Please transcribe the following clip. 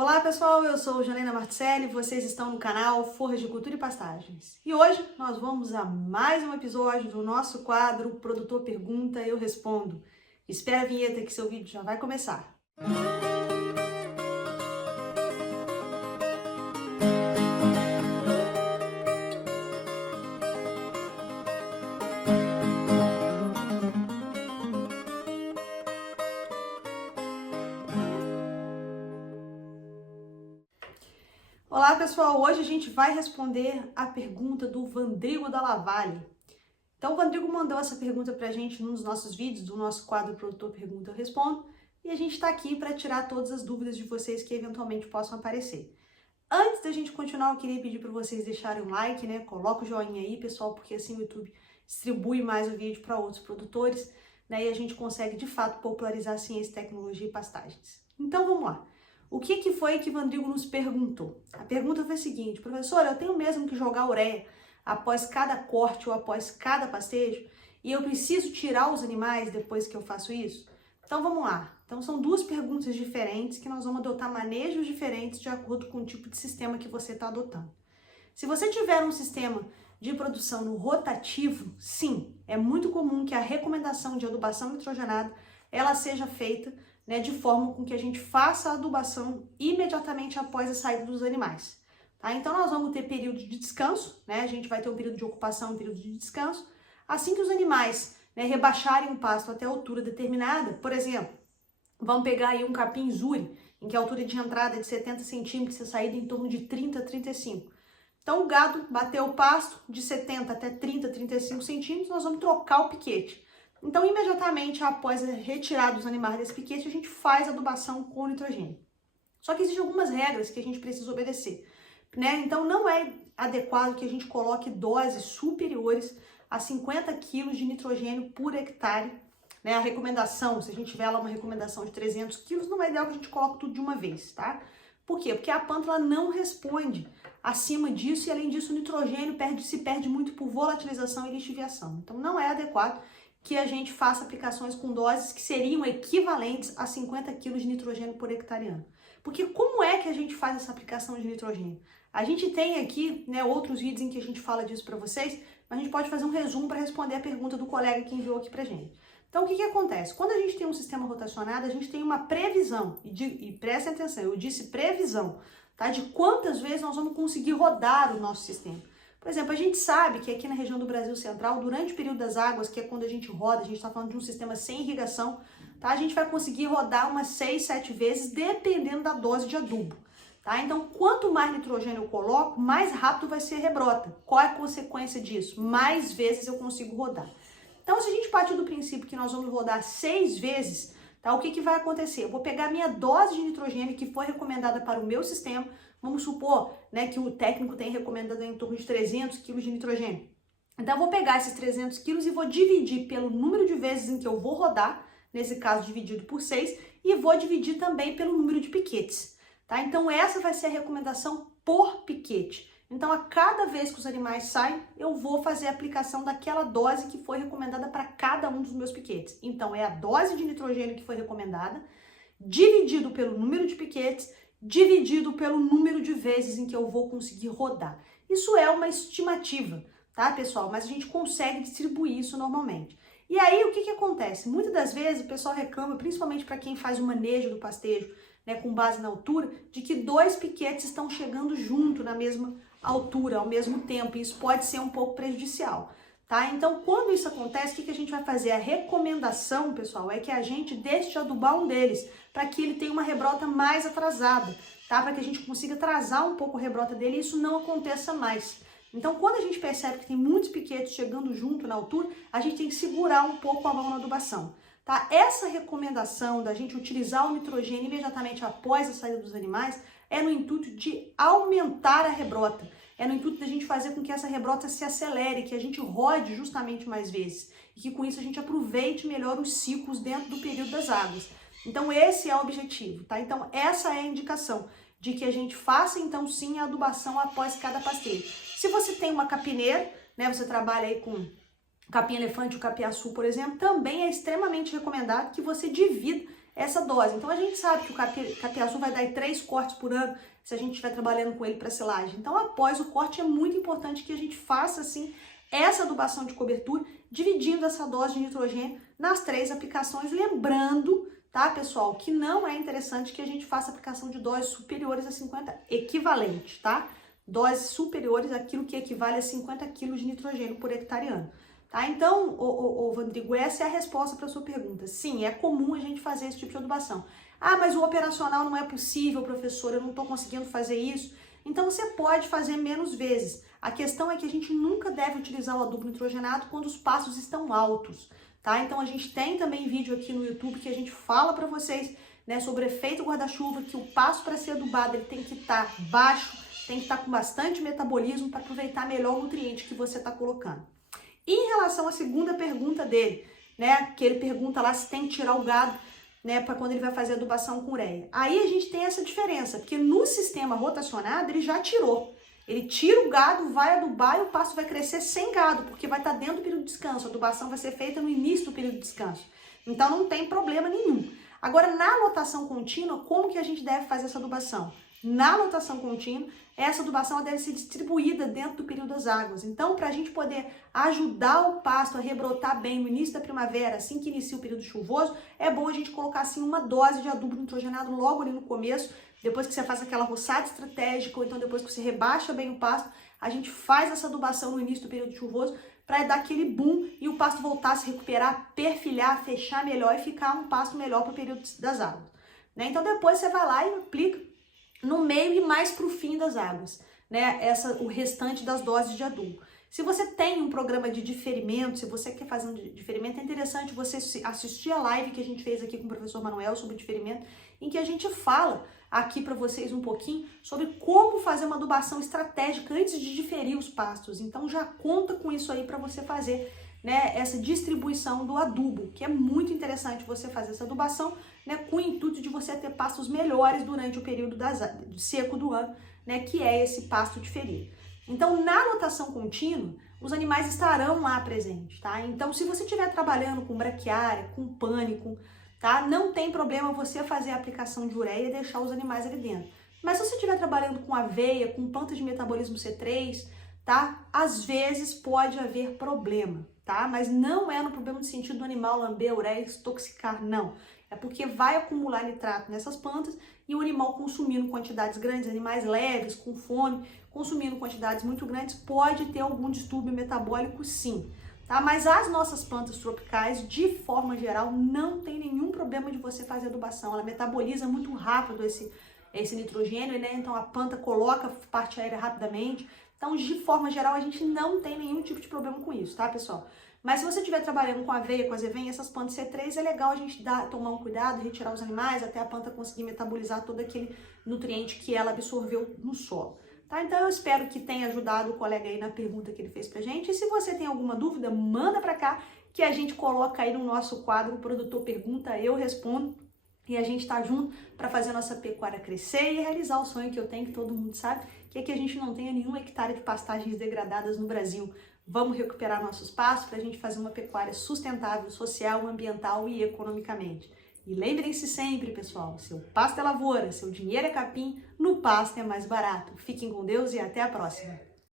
Olá pessoal, eu sou Janaina Marticelli, vocês estão no canal Floricultura e Pastagens. E hoje nós vamos a mais um episódio do nosso quadro Produtor Pergunta, Eu Respondo. Espera a vinheta que seu vídeo já vai começar. Olá pessoal, hoje a gente vai responder a pergunta do Vandrigo da Lavalle. Então o Vandrigo mandou essa pergunta pra gente num dos nossos vídeos, do nosso quadro Produtor Pergunta Eu Respondo, e a gente está aqui para tirar todas as dúvidas de vocês que eventualmente possam aparecer. Antes da gente continuar, eu queria pedir para vocês deixarem um like, né? Coloca o joinha aí, pessoal, porque assim o YouTube distribui mais o vídeo para outros produtores, né? E a gente consegue de fato popularizar a ciência, tecnologia e pastagens. Então vamos lá. O que foi que Vandrigo nos perguntou? A pergunta foi a seguinte: professora, eu tenho mesmo que jogar ureia após cada corte ou após cada pastejo e eu preciso tirar os animais depois que eu faço isso? Então vamos lá. Então são duas perguntas diferentes que nós vamos adotar manejos diferentes de acordo com o tipo de sistema que você está adotando. Se você tiver um sistema de produção no rotativo, sim, é muito comum que a recomendação de adubação nitrogenada ela seja feita, né, de forma com que a gente faça a adubação imediatamente após a saída dos animais. Tá? Então nós vamos ter período de descanso, né? A gente vai ter um período de ocupação e um período de descanso. Assim que os animais, né, rebaixarem o pasto até a altura determinada, por exemplo, vamos pegar aí um capim zuri, em que a altura de entrada é de 70 centímetros e a saída em torno de 30 a 35. Então o gado bateu o pasto de 70 até 30, 35 centímetros, nós vamos trocar o piquete. Então, imediatamente após a retirada dos animais desse piquete, a gente faz a adubação com nitrogênio. Só que existem algumas regras que a gente precisa obedecer, né? Então, não é adequado que a gente coloque doses superiores a 50 kg de nitrogênio por hectare, né? A recomendação, se a gente tiver lá uma recomendação de 300 kg, não é ideal que a gente coloque tudo de uma vez, tá? Por quê? Porque a planta ela não responde acima disso e, além disso, o nitrogênio se perde muito por volatilização e lixiviação. Então, não é adequado que a gente faça aplicações com doses que seriam equivalentes a 50 kg de nitrogênio por hectare ano. Porque como é que a gente faz essa aplicação de nitrogênio? A gente tem aqui, né, outros vídeos em que a gente fala disso para vocês, mas a gente pode fazer um resumo para responder a pergunta do colega que enviou aqui pra gente. Então, o que acontece? Quando a gente tem um sistema rotacionado, a gente tem uma previsão, e prestem atenção, eu disse previsão, tá? De quantas vezes nós vamos conseguir rodar o nosso sistema. Por exemplo, a gente sabe que aqui na região do Brasil Central, durante o período das águas, que é quando a gente roda, a gente está falando de um sistema sem irrigação, tá? A gente vai conseguir rodar umas 6, 7 vezes, dependendo da dose de adubo, tá? Então, quanto mais nitrogênio eu coloco, mais rápido vai ser a rebrota. Qual é a consequência disso? Mais vezes eu consigo rodar. Então, se a gente partir do princípio que nós vamos rodar 6 vezes, tá? O que vai acontecer? Eu vou pegar a minha dose de nitrogênio que foi recomendada para o meu sistema. Vamos supor, né, que o técnico tem recomendado em torno de 300 kg de nitrogênio. Então, eu vou pegar esses 300 kg e vou dividir pelo número de vezes em que eu vou rodar, nesse caso dividido por 6, e vou dividir também pelo número de piquetes. Tá? Então, essa vai ser a recomendação por piquete. Então, a cada vez que os animais saem, eu vou fazer a aplicação daquela dose que foi recomendada para cada um dos meus piquetes. Então, é a dose de nitrogênio que foi recomendada, dividido pelo número de piquetes, dividido pelo número de vezes em que eu vou conseguir rodar. Isso é uma estimativa, tá, pessoal? Mas a gente consegue distribuir isso normalmente. E aí, o que acontece? Muitas das vezes o pessoal reclama, principalmente para quem faz o manejo do pastejo, né, com base na altura, de que 2 piquetes estão chegando junto na mesma altura, ao mesmo tempo, e isso pode ser um pouco prejudicial, tá? Então, quando isso acontece, o que a gente vai fazer? A recomendação, pessoal, é que a gente deixe de adubar um deles, para que ele tenha uma rebrota mais atrasada, tá? Para que a gente consiga atrasar um pouco a rebrota dele e isso não aconteça mais. Então, quando a gente percebe que tem muitos piquetes chegando junto na altura, a gente tem que segurar um pouco a mão na adubação, tá? Essa recomendação da gente utilizar o nitrogênio imediatamente após a saída dos animais é no intuito de aumentar a rebrota, é no intuito da gente fazer com que essa rebrota se acelere, que a gente rode justamente mais vezes e que com isso a gente aproveite melhor os ciclos dentro do período das águas. Então, esse é o objetivo, tá? Então, essa é a indicação de que a gente faça, então, sim, a adubação após cada pastejo. Se você tem uma capineira, né, você trabalha aí com capim elefante ou capiaçu, por exemplo, também é extremamente recomendado que você divida essa dose. Então a gente sabe que o capim-azul vai dar 3 cortes por ano se a gente estiver trabalhando com ele para silagem. Então após o corte é muito importante que a gente faça assim essa adubação de cobertura, dividindo essa dose de nitrogênio nas 3 aplicações, lembrando, tá, pessoal, que não é interessante que a gente faça aplicação de doses superiores a 50 equivalentes, tá? Doses superiores àquilo que equivale a 50 kg de nitrogênio por hectare ano. Tá? Então, Vandrigo, essa é a resposta para a sua pergunta. Sim, é comum a gente fazer esse tipo de adubação. Ah, mas o operacional não é possível, professor, eu não estou conseguindo fazer isso. Então, você pode fazer menos vezes. A questão é que a gente nunca deve utilizar o adubo nitrogenado quando os pastos estão altos. Tá? Então, a gente tem também vídeo aqui no YouTube que a gente fala para vocês, né, sobre o efeito guarda-chuva, que o pasto para ser adubado ele tem que estar baixo, tem que estar com bastante metabolismo para aproveitar melhor o nutriente que você está colocando. E em relação à segunda pergunta dele, né, que ele pergunta lá se tem que tirar o gado, né, para quando ele vai fazer adubação com ureia. Aí a gente tem essa diferença, porque no sistema rotacionado ele já tirou. Ele tira o gado, vai adubar e o pasto vai crescer sem gado, porque vai estar dentro do período de descanso. A adubação vai ser feita no início do período de descanso. Então não tem problema nenhum. Agora, na lotação contínua, como que a gente deve fazer essa adubação? Na lotação contínua, essa adubação deve ser distribuída dentro do período das águas. Então, para a gente poder ajudar o pasto a rebrotar bem no início da primavera, assim que inicia o período chuvoso, é bom a gente colocar assim uma dose de adubo nitrogenado logo ali no começo, depois que você faz aquela roçada estratégica, ou então depois que você rebaixa bem o pasto, a gente faz essa adubação no início do período chuvoso para dar aquele boom e o pasto voltar a se recuperar, perfilhar, fechar melhor e ficar um pasto melhor para o período das águas. Né? Então, depois você vai lá e aplica no meio e mais para o fim das águas, né? O restante das doses de adubo. Se você tem um programa de diferimento, se você quer fazer um diferimento, é interessante você assistir a live que a gente fez aqui com o professor Manuel sobre diferimento, em que a gente fala aqui para vocês um pouquinho sobre como fazer uma adubação estratégica antes de diferir os pastos. Então já conta com isso aí para você fazer, né, essa distribuição do adubo, que é muito interessante você fazer essa adubação, né, com o intuito de você ter pastos melhores durante o período seco do ano, né, que é esse pasto diferido. Então, na lotação contínua, os animais estarão lá presentes, tá? Então, se você estiver trabalhando com braquiária, com pânico, tá? Não tem problema você fazer a aplicação de ureia e deixar os animais ali dentro. Mas se você estiver trabalhando com aveia, com plantas de metabolismo C3, tá? Às vezes pode haver problema, tá? Mas não é no problema no sentido do animal lamber a ureia e se toxicar, não. É porque vai acumular nitrato nessas plantas e o animal consumindo quantidades grandes, animais leves, com fome, consumindo quantidades muito grandes, pode ter algum distúrbio metabólico sim, tá? Mas as nossas plantas tropicais, de forma geral, não tem nenhum problema de você fazer adubação. Ela metaboliza muito rápido esse nitrogênio, né? Então a planta coloca parte aérea rapidamente. Então, de forma geral, a gente não tem nenhum tipo de problema com isso, tá, pessoal? Mas se você estiver trabalhando com aveia, com azevenha, essas plantas C3, é legal a gente tomar um cuidado, retirar os animais, até a planta conseguir metabolizar todo aquele nutriente que ela absorveu no solo. Tá? Então eu espero que tenha ajudado o colega aí na pergunta que ele fez pra gente. E se você tem alguma dúvida, manda pra cá que a gente coloca aí no nosso quadro, o produtor pergunta, eu respondo. E a gente tá junto para fazer a nossa pecuária crescer e realizar o sonho que eu tenho, que todo mundo sabe, que é que a gente não tenha nenhum hectare de pastagens degradadas no Brasil. Vamos recuperar nossos pastos para a gente fazer uma pecuária sustentável, social, ambiental e economicamente. E lembrem-se sempre, pessoal, seu pasto é lavoura, seu dinheiro é capim, no pasto é mais barato. Fiquem com Deus e até a próxima.